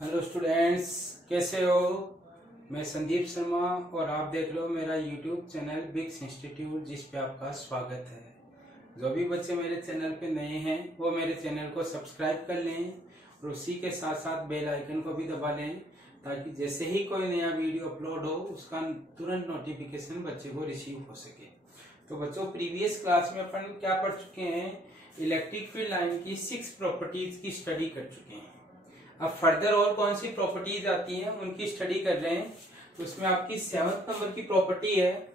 Hello students, कैसे हो। मैं संदीप शर्मा और आप देख रहे हो मेरा यूट्यूब चैनल बिग्स इंस्टीट्यूट, जिस पे आपका स्वागत है। जो भी बच्चे मेरे चैनल पे नए हैं वो मेरे चैनल को सब्सक्राइब कर लें और उसी के साथ साथ बेल आइकन को भी दबा लें, ताकि जैसे ही कोई नया वीडियो अपलोड हो उसका तुरंत नोटिफिकेशन बच्चे को रिसीव हो सके। तो बच्चों, प्रीवियस क्लास में अपन क्या पढ़ चुके हैं, इलेक्ट्रिक फील्ड लाइन की 6 प्रॉपर्टीज की स्टडी कर चुके हैं। अब फर्दर और कौन सी प्रॉपर्टीज आती हैं उनकी स्टडी कर रहे हैं। तो उसमें आपकी 7th नंबर की प्रॉपर्टी है,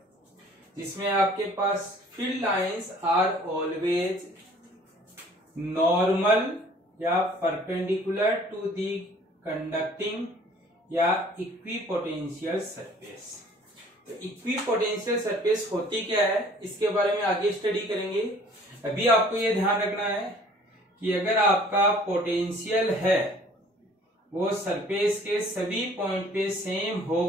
जिसमें आपके पास field lines are always normal या परपेंडिकुलर टू दी कंडक्टिंग या इक्विपोटेंशियल सरफेस। तो इक्विपोटेंशियल सरफेस होती क्या है, इसके बारे में आगे स्टडी करेंगे। अभी आपको ये ध्यान रखना है कि अगर आपका पोटेंशियल है वो सरफेस के सभी पॉइंट पे सेम हो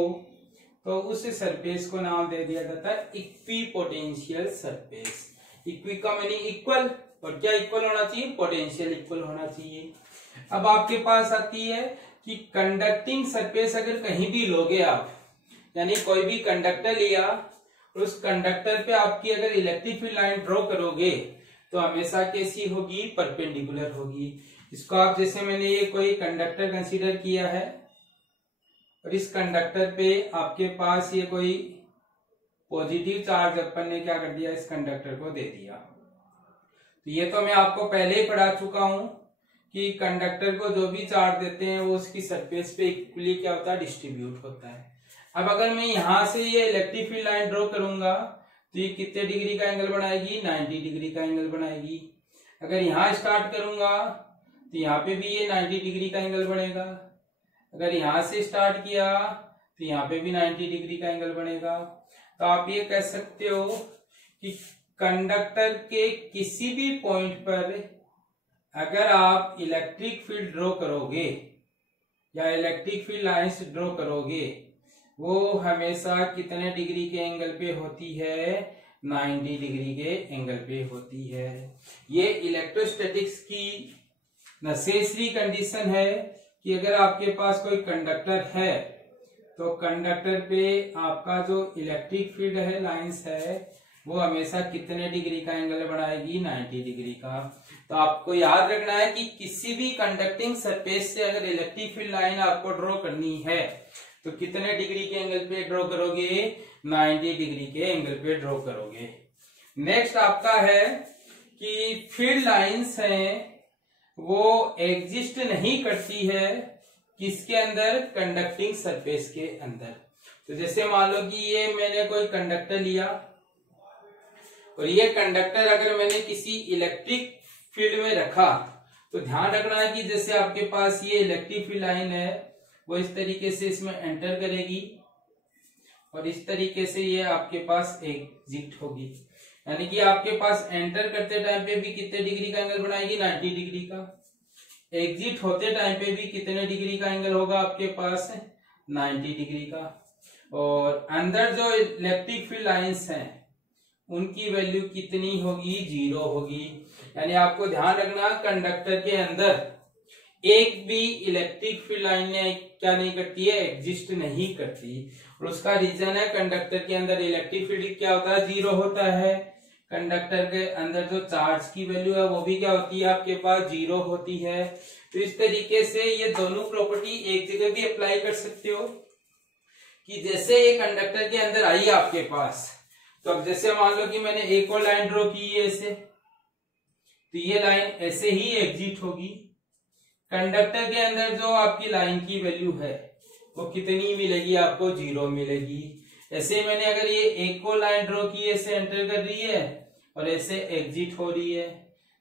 तो उस सरफेस को नाम दे दिया जाता है इक्विपोटेंशियल सरफेस। इक्वी का मीनिंग इक्वल, और क्या इक्वल होना चाहिए, पोटेंशियल इक्वल होना चाहिए। अब आपके पास आती है कि कंडक्टिंग सरफेस अगर कहीं भी लोगे आप, यानी कोई भी कंडक्टर लिया और उस कंडक्टर पे आपकी अगर इलेक्ट्रिक फील्ड लाइन ड्रॉ करोगे तो हमेशा कैसी होगी, परपेंडिकुलर होगी। इसको आप, जैसे मैंने ये कोई कंडक्टर कंसीडर किया है और इस कंडक्टर पे आपके पास ये कोई पॉजिटिव चार्ज अपन ने क्या कर दिया, इस कंडक्टर को दे दिया। तो ये तो मैं आपको पहले ही पढ़ा चुका हूं कि कंडक्टर को जो भी चार्ज देते हैं वो उसकी सरफेस पे इक्वली क्या होता है, डिस्ट्रीब्यूट होता है। अब अगर मैं यहां से ये इलेक्ट्रिक फील्ड लाइन ड्रॉ करूंगा तो ये कितने डिग्री का एंगल बनाएगी, 90 डिग्री का एंगल बनाएगी। अगर यहां स्टार्ट करूंगा तो यहाँ पे भी ये 90 डिग्री का एंगल बनेगा। अगर यहां से स्टार्ट किया तो यहाँ पे भी 90 डिग्री का एंगल बनेगा। तो आप ये कह सकते हो कि कंडक्टर के किसी भी पॉइंट पर अगर आप इलेक्ट्रिक फील्ड ड्रॉ करोगे या इलेक्ट्रिक फील्ड लाइंस ड्रॉ करोगे वो हमेशा कितने डिग्री के एंगल पे होती है, 90 डिग्री के एंगल पे होती है। ये इलेक्ट्रोस्टैटिक्स की नेसेसरी कंडीशन है कि अगर आपके पास कोई कंडक्टर है तो कंडक्टर पे आपका जो इलेक्ट्रिक फील्ड है, लाइंस है, वो हमेशा कितने डिग्री का एंगल बनाएगी, 90 डिग्री का। तो आपको याद रखना है कि किसी भी कंडक्टिंग सरफेस से अगर इलेक्ट्रिक फील्ड लाइन आपको ड्रॉ करनी है तो कितने डिग्री के एंगल पे ड्रॉ करोगे, 90 डिग्री के एंगल पे ड्रॉ करोगे। नेक्स्ट आपका है कि फील्ड लाइंस हैं वो एग्जिस्ट नहीं करती है किसके अंदर, कंडक्टिंग सरफेस के अंदर। तो जैसे मान लो कि ये मैंने कोई कंडक्टर लिया और ये कंडक्टर अगर मैंने किसी इलेक्ट्रिक फील्ड में रखा तो ध्यान रखना है कि जैसे आपके पास ये इलेक्ट्रिक फील्ड लाइन है वो इस तरीके से इसमें एंटर करेगी और इस तरीके से ये आपके पास एग्जिट होगी। यानी कि आपके पास एंटर करते टाइम पे भी कितने डिग्री का एंगल बनाएगी, 90 डिग्री का। एग्जिट होते टाइम पे भी कितने डिग्री का एंगल होगा आपके पास, 90 डिग्री का। और अंदर जो इलेक्ट्रिक फील्ड लाइंस हैं उनकी वैल्यू कितनी होगी, 0 होगी। यानी आपको ध्यान रखना, कंडक्टर के अंदर एक भी इलेक्ट्रिक फील्ड लाइन क्या नहीं करती है, एग्जिस्ट नहीं करती। और उसका रीजन है कंडक्टर के अंदर इलेक्ट्रिक फील्ड क्या होता है, 0 होता है। कंडक्टर के अंदर जो चार्ज की वैल्यू है वो भी क्या होती है, आपके पास 0 होती है। तो इस तरीके से ये दोनों प्रॉपर्टी एक जगह भी अप्लाई कर सकते हो कि जैसे ये कंडक्टर के अंदर आई आपके पास, तो अब जैसे मान लो कि मैंने एक और लाइन ड्रॉ की है ऐसे, तो ये लाइन ऐसे ही एग्जिट होगी। कंडक्टर के अंदर जो आपकी लाइन की वैल्यू है वो कितनी मिलेगी, आपको 0 मिलेगी। ऐसे मैंने अगर ये एक को लाइन ड्रॉ की, ऐसे एंटर कर रही है और ऐसे एग्जिट हो रही है,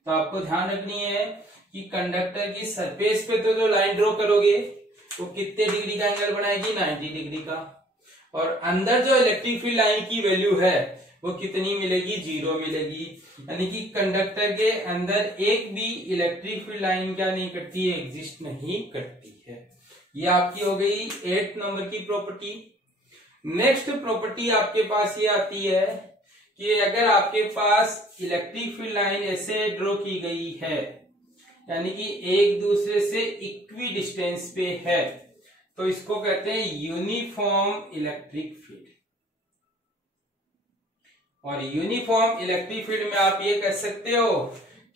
तो आपको ध्यान रखनी है कि कंडक्टर की सरफेस पे तो जो लाइन ड्रॉ करोगे वो कितने डिग्री का एंगल बनाएगी, 90 डिग्री का। और अंदर जो इलेक्ट्रिक फील्ड लाइन की वैल्यू है वो कितनी मिलेगी, 0 मिलेगी। यानी कि कंडक्टर के अंदर एक भी इलेक्ट्रिक फील्ड लाइन क्या नहीं करती है, एग्जिस्ट नहीं करती है। ये आपकी हो गई 8 नंबर की प्रॉपर्टी। नेक्स्ट प्रॉपर्टी आपके पास ये आती है कि अगर आपके पास इलेक्ट्रिक फील्ड लाइन ऐसे ड्रॉ की गई है यानी कि एक दूसरे से इक्वी डिस्टेंस पे है, तो इसको कहते हैं यूनिफॉर्म इलेक्ट्रिक फील्ड। और यूनिफॉर्म इलेक्ट्रिक फील्ड में आप ये कह सकते हो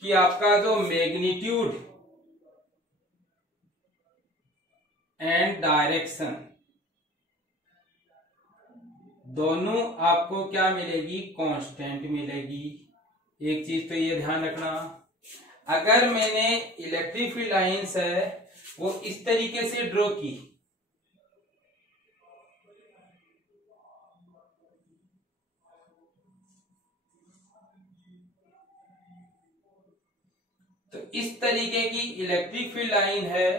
कि आपका जो मैग्नीट्यूड एंड डायरेक्शन दोनों आपको क्या मिलेगी, कांस्टेंट मिलेगी। एक चीज तो ये ध्यान रखना, अगर मैंने इलेक्ट्रिक फील्ड लाइंस है वो इस तरीके से ड्रॉ की, तो इस तरीके की इलेक्ट्रिक फील्ड लाइन है,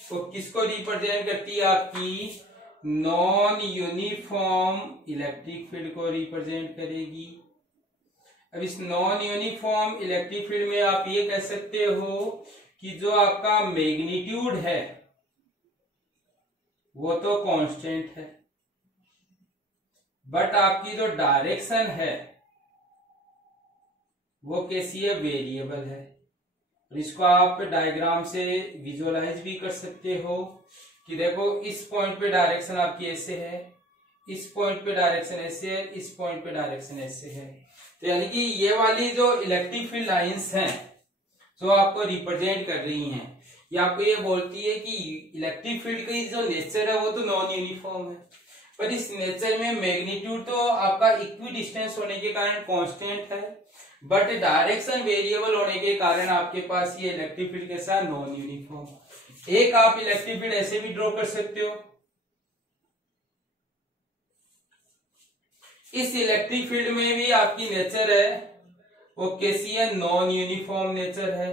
तो किसको रिप्रेजेंट करती है, आपकी नॉन यूनिफॉर्म इलेक्ट्रिक फील्ड को रिप्रेजेंट करेगी। अब इस नॉन यूनिफॉर्म इलेक्ट्रिक फील्ड में आप ये कह सकते हो कि जो आपका मैग्नीट्यूड है वो तो कांस्टेंट है, बट आपकी जो डायरेक्शन है वो कैसी है, वेरिएबल है। और इसको आप डायग्राम से विजुअलाइज भी कर सकते हो कि देखो इस पॉइंट पे डायरेक्शन आपकी ऐसे है, इस पॉइंट पे डायरेक्शन ऐसे है, इस पॉइंट पे डायरेक्शन ऐसे है। तो यानी कि ये वाली जो इलेक्ट्रिक फील्ड लाइंस हैं जो आपको रिप्रेजेंट कर रही हैं, ये आपको ये बोलती है कि इलेक्ट्रिक फील्ड की जो नेचर है वो तो नॉन यूनिफॉर्म है, पर इस नेचर में मैग्नीट्यूड तो आपका इक्वी डिस्टेंस होने के कारण कांस्टेंट है, बट डायरेक्शन वेरिएबल होने के कारण आपके पास ये इलेक्ट्रिक फील्ड कैसा, नॉन यूनिफॉर्म। एक आप इलेक्ट्रिक फील्ड ऐसे भी ड्रॉ कर सकते हो, इस इलेक्ट्रिक फील्ड में भी आपकी नेचर है वो कैसी है, नॉन यूनिफॉर्म नेचर है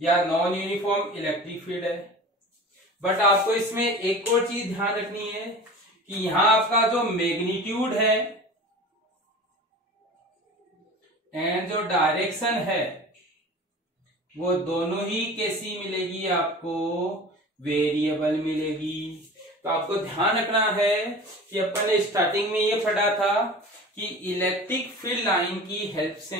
या नॉन यूनिफॉर्म इलेक्ट्रिक फील्ड है। बट आपको इसमें एक और चीज ध्यान रखनी है कि यहां आपका जो मैग्नीट्यूड है एंड जो डायरेक्शन है वो दोनों ही कैसी मिलेगी, आपको वेरिएबल मिलेगी। तो आपको ध्यान रखना है कि अपन ने स्टार्टिंग में ये पढ़ा था कि इलेक्ट्रिक फील्ड लाइन की हेल्प से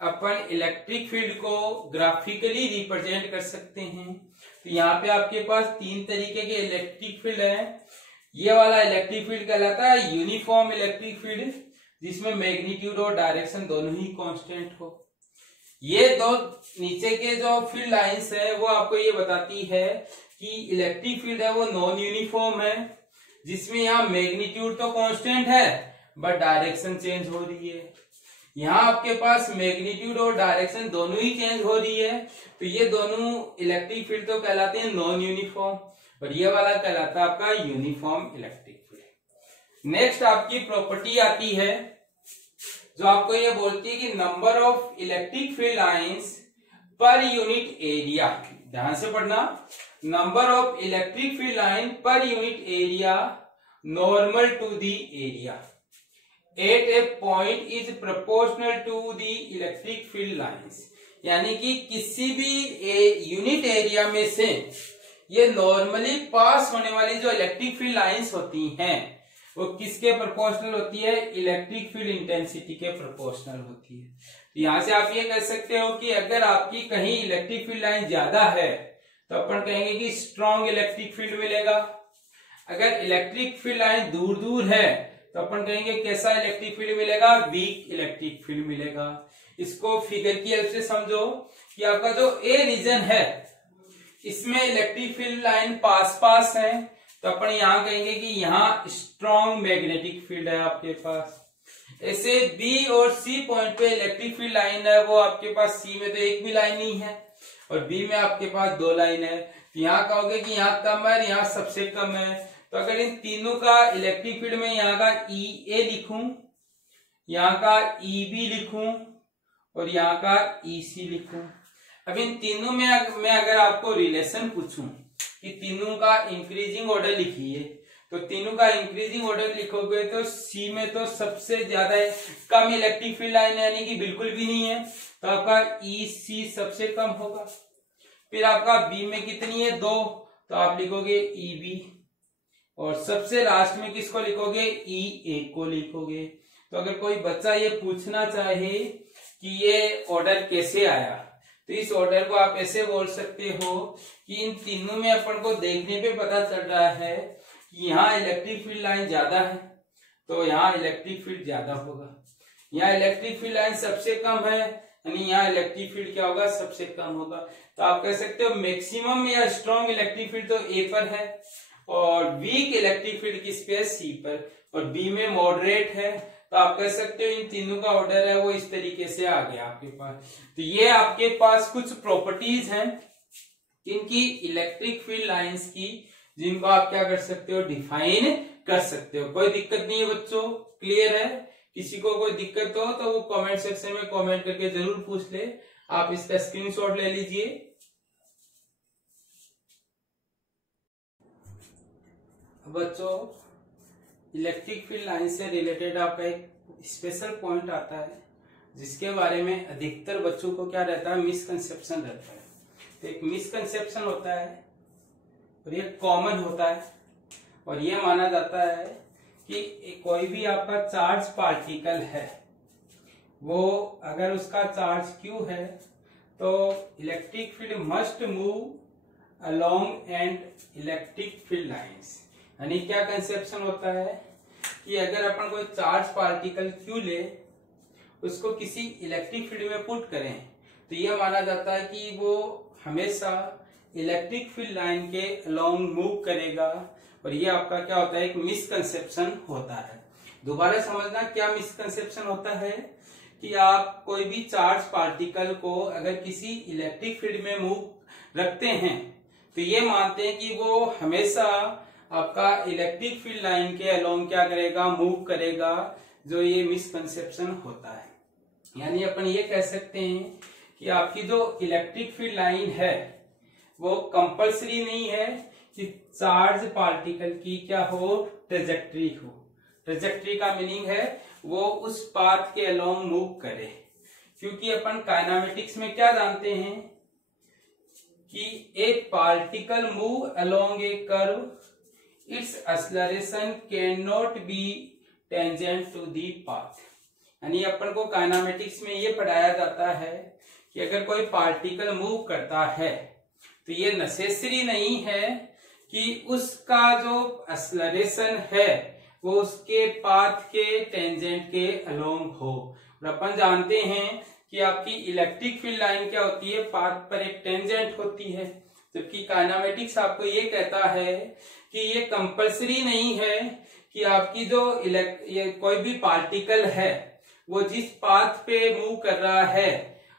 अपन इलेक्ट्रिक फील्ड को ग्राफिकली रिप्रेजेंट कर सकते हैं। तो यहाँ पे आपके पास तीन तरीके के इलेक्ट्रिक फील्ड है। ये वाला इलेक्ट्रिक फील्ड कहलाता है यूनिफॉर्म इलेक्ट्रिक फील्ड, जिसमें मैग्नीट्यूड और डायरेक्शन दोनों ही कांस्टेंट हो। ये दो नीचे के जो फील्ड लाइंस है वो आपको ये बताती है कि इलेक्ट्रिक फील्ड है वो नॉन यूनिफॉर्म है, जिसमें यहाँ मैग्नीट्यूड तो कांस्टेंट है बट डायरेक्शन चेंज हो रही है। यहाँ आपके पास मैग्नीट्यूड और डायरेक्शन दोनों ही चेंज हो रही है, तो ये दोनों इलेक्ट्रिक फील्ड तो कहलाते हैं नॉन यूनिफॉर्म, और ये वाला कहलाता है आपका यूनिफॉर्म इलेक्ट्रिक फील्ड। नेक्स्ट आपकी प्रॉपर्टी आती है जो आपको ये बोलती है कि number of electric field lines per unit area. ध्यान से पढ़ना, number of electric field line per unit area normal to the area at a point is proportional to the electric field lines. यानी कि किसी भी यूनिट एरिया में से ये नॉर्मली पास होने वाली जो इलेक्ट्रिक फील्ड लाइंस होती हैं वो किसके प्रोपोर्शनल होती है, इलेक्ट्रिक फील्ड इंटेंसिटी के प्रोपोर्शनल होती है। तो यहां से आप ये कह सकते हो कि अगर आपकी कहीं इलेक्ट्रिक फील्ड लाइन ज्यादा है तो अपन कहेंगे कि स्ट्रॉन्ग इलेक्ट्रिक फील्ड मिलेगा। अगर इलेक्ट्रिक फील्ड लाइन दूर दूर है तो अपन कहेंगे कैसा इलेक्ट्रिक फील्ड मिलेगा, वीक इलेक्ट्रिक फील्ड मिलेगा। इसको फिगर की हेल्प से समझो कि आपका जो ए रीजन है इसमें इलेक्ट्रिक फील्ड लाइन पास पास है, तो अपन यहां कहेंगे कि यहाँ स्ट्रॉन्ग मैग्नेटिक फील्ड है आपके पास। ऐसे बी और सी पॉइंट पे इलेक्ट्रिक फील्ड लाइन है, वो आपके पास सी में तो एक भी लाइन नहीं है और बी में आपके पास दो लाइन है। तो यहाँ कहोगे कि यहाँ कम है, यहाँ सबसे कम है। तो अगर इन तीनों का इलेक्ट्रिक फील्ड में यहाँ का ई ए लिखूं, यहाँ का ई बी लिखूं और यहाँ का ई सी लिखूं। अब इन तीनों में मैं अगर आपको रिलेशन पूछूं कि तीनों का इंक्रीजिंग ऑर्डर लिखिए, तो तीनों का इंक्रीजिंग ऑर्डर लिखोगे तो सी में तो सबसे ज्यादा कम इलेक्ट्रिक फील्ड लाइन यानी कि बिल्कुल भी नहीं है, तो आपका ई सी सबसे कम होगा। फिर आपका बी में कितनी है, दो, तो आप लिखोगे ई बी, और सबसे लास्ट में किसको लिखोगे, ई ए को लिखोगे। तो अगर कोई बच्चा ये पूछना चाहे कि ये ऑर्डर कैसे आया, तो इस ऑर्डर को आप ऐसे बोल सकते हो कि इन तीनों में अपन को देखने पे पता चल रहा है कि यहाँ इलेक्ट्रिक फील्ड लाइन ज्यादा है, तो यहाँ इलेक्ट्रिक फील्ड ज्यादा होगा। यहाँ इलेक्ट्रिक फील्ड लाइन सबसे कम है, यानी यहाँ इलेक्ट्रिक फील्ड क्या होगा, सबसे कम होगा। तो आप कह सकते हो मैक्सिमम या स्ट्रॉन्ग इलेक्ट्रिक फील्ड तो ए पर है, और वीक इलेक्ट्रिक फील्ड किस पे है, सी पर, और बी में मॉडरेट है। तो आप कह सकते हो इन तीनों का ऑर्डर है वो इस तरीके से आ गया आपके पास। तो ये आपके पास कुछ प्रॉपर्टीज हैं इनकी इलेक्ट्रिक फील्ड लाइंस की, जिनको आप क्या कर सकते हो, डिफाइन कर सकते हो। कोई दिक्कत नहीं है बच्चों, क्लियर है? किसी को कोई दिक्कत हो तो वो कमेंट सेक्शन में कमेंट करके जरूर पूछ ले। आप इसका स्क्रीनशॉट ले लीजिए। बच्चों इलेक्ट्रिक फील्ड लाइन से रिलेटेड आपका एक स्पेशल पॉइंट आता है जिसके बारे में अधिकतर बच्चों को क्या रहता है, मिसकंसेप्शन रहता है। तो एक मिसकंसेप्शन होता है और ये कॉमन होता है, और ये माना जाता है कि कोई भी आपका चार्ज पार्टिकल है, वो अगर उसका चार्ज Q है तो electric field must move along and electric field lines. यानी क्या कंसेप्शन होता है कि अगर अपन कोई चार्ज पार्टिकल Q ले, उसको किसी इलेक्ट्रिक फील्ड में पुट करें, तो यह माना जाता है कि वो हमेशा इलेक्ट्रिक फील्ड लाइन के अलोंग मूव करेगा, और ये आपका क्या होता है, एक मिसकंसेप्शन होता है। दोबारा समझना क्या मिसकंसेप्शन होता है कि आप कोई भी चार्ज पार्टिकल को अगर किसी इलेक्ट्रिक फील्ड में मूव रखते हैं तो ये मानते हैं कि वो हमेशा आपका इलेक्ट्रिक फील्ड लाइन के अलोंग क्या करेगा, मूव करेगा, जो ये मिसकंसेप्शन होता है। यानी अपन ये कह सकते हैं कि आपकी जो इलेक्ट्रिक फील्ड लाइन है वो कंपल्सरी नहीं है कि चार्ज पार्टिकल की क्या हो, ट्रेजेक्ट्री हो। ट्रेजेक्ट्री का मीनिंग है वो उस पाथ के अलोंग मूव करे, क्योंकि अपन काइनेमेटिक्स में क्या जानते हैं कि a particle move along a curve, its acceleration can not be tangent to the path. यानी अपन को काइनेमेटिक्स में ये पढ़ाया जाता है कि अगर कोई पार्टिकल मूव करता है तो ये नेसेसरी नहीं है कि उसका जो एक्सेलरेशन है वो उसके पाथ के टेंजेंट के अलोंग हो। और अपन जानते हैं कि आपकी इलेक्ट्रिक फील्ड लाइन क्या होती है, पाथ पर एक टेंजेंट होती है, जबकि काइनेमेटिक्स आपको ये कहता है कि ये कंपल्सरी नहीं है कि आपकी जो ये कोई भी पार्टिकल है वो जिस पाथ पे मूव कर रहा है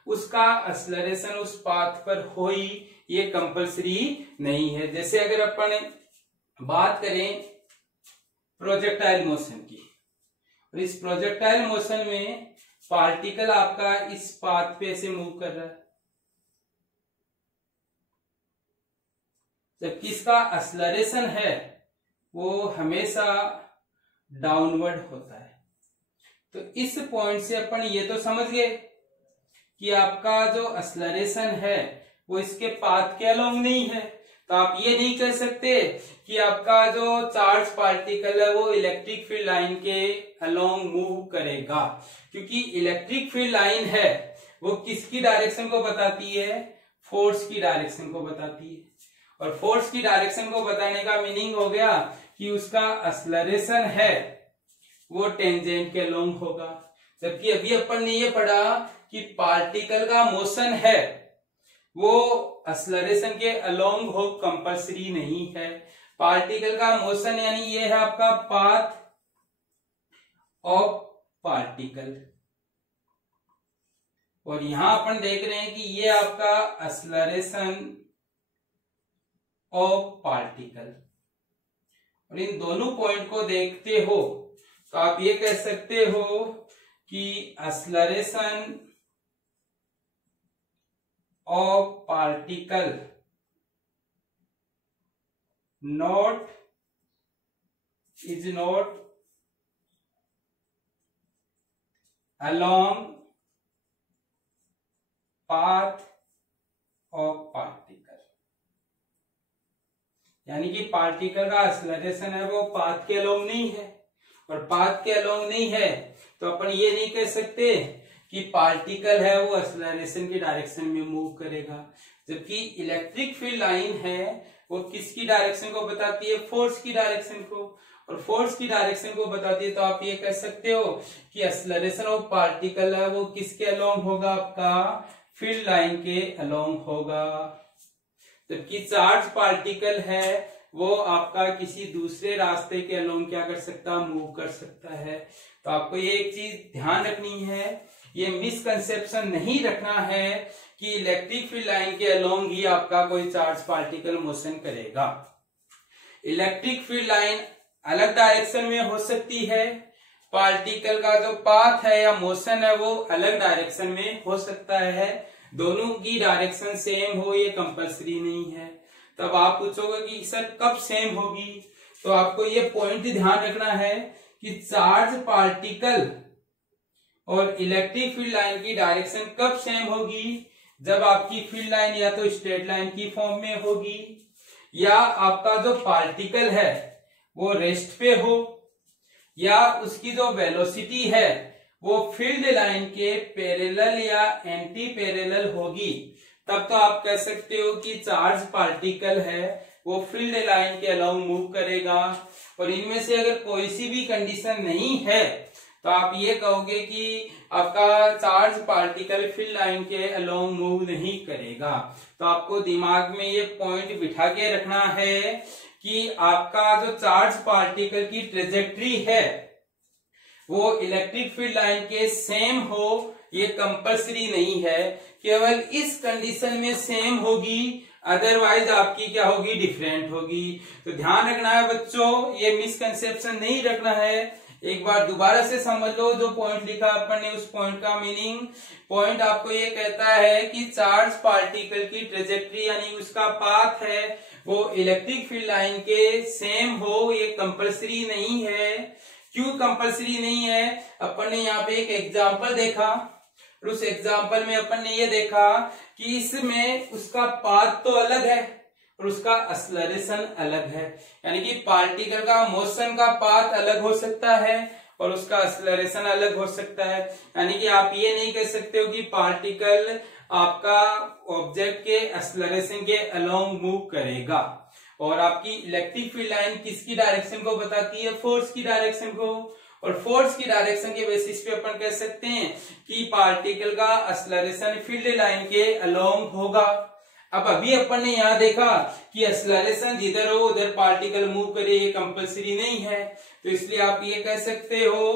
उसका एक्सेलरेशन उस पाथ पर हो ही, ये कंपल्सरी नहीं है। जैसे अगर अपन बात करें प्रोजेक्टाइल मोशन की, और इस प्रोजेक्टाइल मोशन में पार्टिकल आपका इस पाथ पे ऐसे मूव कर रहा है, जबकि इसका एक्सेलरेशन है वो हमेशा डाउनवर्ड होता है। तो इस पॉइंट से अपन ये तो समझ गए कि आपका जो एक्सेलरेशन है वो इसके पाथ के अलोंग नहीं है। तो आप ये नहीं कह सकते कि आपका जो चार्ज पार्टिकल है वो इलेक्ट्रिक फील्ड लाइन के अलोंग मूव करेगा, क्योंकि इलेक्ट्रिक फील्ड लाइन है वो किसकी डायरेक्शन को बताती है, फोर्स की डायरेक्शन को बताती है। और फोर्स की डायरेक्शन को बताने का मीनिंग हो गया कि उसका एक्सेलरेशन है वो टेंजेंट के अलोंग होगा। जबकि अभी अपन ने ये पढ़ा कि पार्टिकल का मोशन है वो एक्सेलरेशन के अलोंग हो, कंपल्सरी नहीं है। पार्टिकल का मोशन यानी ये है आपका पाथ ऑफ पार्टिकल, और यहां अपन देख रहे हैं कि ये आपका एक्सेलरेशन ऑफ पार्टिकल। और इन दोनों पॉइंट को देखते हो तो आप ये कह सकते हो कि acceleration of particle is not along path of particle। यानी कि पार्टिकल का एक्सेलरेशन है वो पाथ के अलोंग नहीं है, और पाथ के अलोंग नहीं है तो अपन ये नहीं कह सकते कि पार्टिकल है वो एक्सेलरेशन की डायरेक्शन में मूव करेगा, जबकि इलेक्ट्रिक फील्ड लाइन है वो किसकी डायरेक्शन को बताती है, फोर्स की डायरेक्शन को, और फोर्स की डायरेक्शन को बताती है। तो आप ये कह सकते हो कि एक्सेलरेशन ऑफ पार्टिकल है वो किसके अलोंग होगा, आपका फील्ड लाइन के अलोंग होगा, जबकि चार्ज पार्टिकल है वो आपका किसी दूसरे रास्ते के अलोंग क्या कर सकता है, मूव कर सकता है। तो आपको ये एक चीज ध्यान रखनी है, ये मिसकंसेप्शन नहीं रखना है कि इलेक्ट्रिक फील्ड लाइन के अलोंग ही आपका कोई चार्ज पार्टिकल मोशन करेगा। इलेक्ट्रिक फील्ड लाइन अलग डायरेक्शन में हो सकती है, पार्टिकल का जो पाथ है या मोशन है वो अलग डायरेक्शन में हो सकता है, दोनों की डायरेक्शन सेम हो ये कंपलसरी नहीं है। तब आप पूछोगे कि सर कब सेम होगी, तो आपको ये पॉइंट ध्यान रखना है कि चार्ज पार्टिकल और इलेक्ट्रिक फील्ड लाइन की डायरेक्शन कब सेम होगी, जब आपकी फील्ड लाइन या तो स्ट्रेट लाइन की फॉर्म में होगी, या आपका जो पार्टिकल है वो रेस्ट पे हो, या उसकी जो वेलोसिटी है वो फील्ड लाइन के पैरेलल या एंटी पैरेलल होगी, तब तो आप कह सकते हो कि चार्ज पार्टिकल है वो फील्ड लाइन के अलोंग मूव करेगा। और इनमें से अगर कोई सी भी कंडीशन नहीं है तो आप ये कहोगे कि आपका चार्ज पार्टिकल फील्ड लाइन के अलोंग मूव नहीं करेगा। तो आपको दिमाग में ये पॉइंट बिठा के रखना है कि आपका जो चार्ज पार्टिकल की ट्रेजेक्ट्री है वो इलेक्ट्रिक फील्ड लाइन के सेम हो ये कंपलसरी नहीं है, केवल इस कंडीशन में सेम होगी, अदरवाइज आपकी क्या होगी, डिफरेंट होगी। तो ध्यान रखना है बच्चों, ये मिसकंसेप्शन नहीं रखना है। एक बार दोबारा से समझ लो जो पॉइंट लिखा अपन ने, उस पॉइंट का मीनिंग। पॉइंट आपको ये कहता है कि चार्ज पार्टिकल की ट्रेजेक्ट्री यानी उसका पाथ है वो इलेक्ट्रिक फील्ड लाइन के सेम हो ये कंपलसरी नहीं है। क्यों कंपलसरी नहीं है, अपन ने यहाँ पे एक एग्जाम्पल देखा और उस एग्जाम्पल में अपन ने ये देखा कि इसमें उसका पाथ तो अलग है और उसका एक्सेलरेशन अलग है, यानी कि पार्टिकल का मोशन का पाथ अलग हो सकता है और उसका एक्सेलरेशन अलग हो सकता है। यानी कि आप ये नहीं कह सकते हो कि पार्टिकल आपका ऑब्जेक्ट के एक्सेलरेशन के अलोंग मूव करेगा। और आपकी इलेक्ट्रिक फील्ड लाइन किसकी डायरेक्शन को बताती है, फोर्स की डायरेक्शन को, और फोर्स की डायरेक्शन के बेसिस पे अपन कह सकते हैं कि पार्टिकल का एक्सेलरेशन फील्ड लाइन के अलोंग होगा। अब अभी अपन ने यहाँ देखा कि एक्सेलरेशन जिधर हो उधर पार्टिकल मूव करे ये कंपलसरी नहीं है, तो इसलिए आप ये कह सकते हो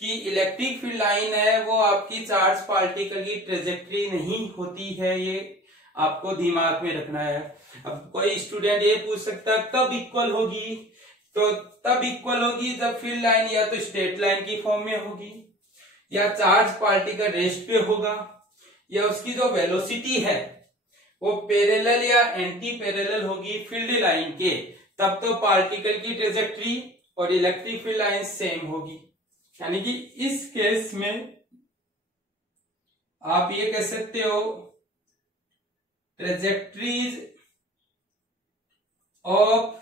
कि इलेक्ट्रिक फील्ड लाइन है वो आपकी चार्ज पार्टिकल की ट्रेजेक्ट्री नहीं होती है, ये आपको दिमाग में रखना है। अब कोई स्टूडेंट ये पूछ सकता है कब इक्वल होगी, तो तब इक्वल होगी जब फील्ड लाइन या तो स्ट्रेट लाइन की फॉर्म में होगी, या चार्ज पार्टिकल रेस्ट पे होगा, या उसकी जो वेलोसिटी है वो पैरेलल या एंटी पैरेलल होगी फील्ड लाइन के, तब तो पार्टिकल की ट्रेजेक्ट्री और इलेक्ट्रिक फील्ड लाइन सेम होगी। यानी कि इस केस में आप ये कह सकते हो trajectories of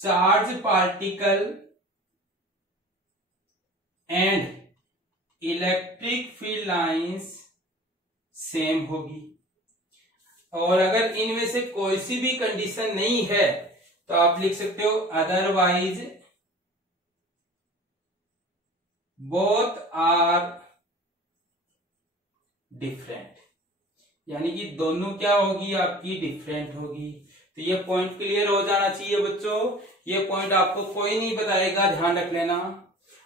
charge particle and electric field lines same होगी। और अगर इनमें से कोई सी भी कंडीशन नहीं है तो आप लिख सकते हो अदरवाइज बोथ आर डिफरेंट, यानी कि दोनों क्या होगी, आपकी डिफरेंट होगी। तो ये पॉइंट क्लियर हो जाना चाहिए बच्चों, ये पॉइंट आपको कोई नहीं बताएगा, ध्यान रख लेना।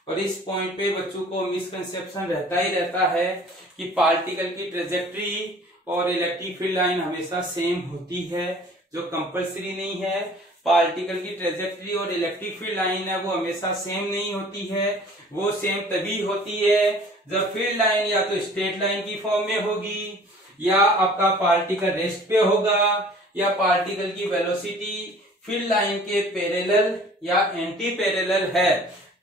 और इस पॉइंट पे बच्चों को मिसकंसेप्शन रहता ही रहता है कि पार्टिकल की ट्रेजेक्ट्री और इलेक्ट्रिक फील्ड लाइन हमेशा सेम होती है, जो कंपलसरी नहीं है। पार्टिकल की ट्रेजेक्ट्री और इलेक्ट्रिक फील्ड लाइन है वो हमेशा सेम नहीं होती है, वो सेम तभी होती है जब फील्ड लाइन या तो स्ट्रेट लाइन की फॉर्म में होगी, या आपका पार्टिकल रेस्ट पे होगा, या पार्टिकल की वेलोसिटी फील्ड लाइन के पैरेलल या एंटी पैरेलल है,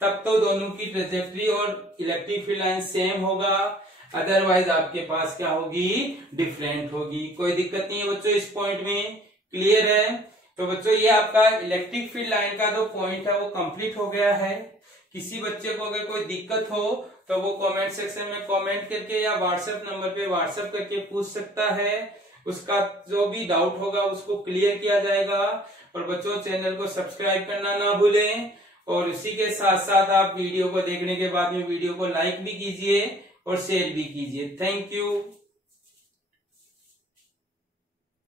तब तो दोनों की ट्रेजेक्ट्री और इलेक्ट्रिक फील्ड लाइन सेम होगा। अदरवाइज आपके पास क्या होगी, डिफरेंट होगी। कोई दिक्कत नहीं है बच्चों, इस पॉइंट में क्लियर है। तो बच्चों ये आपका इलेक्ट्रिक फील्ड लाइन का जो पॉइंट है वो कंप्लीट हो गया है। किसी बच्चे को अगर कोई दिक्कत हो तो वो कमेंट सेक्शन में कमेंट करके या व्हाट्सएप नंबर पे व्हाट्सएप करके पूछ सकता है। उसका जो भी डाउट होगा उसको क्लियर किया जाएगा। और बच्चों, चैनल को सब्सक्राइब करना ना भूलें और उसी के साथ साथ आप वीडियो को देखने के बाद में वीडियो को लाइक भी कीजिए और शेयर भी कीजिए। Thank you.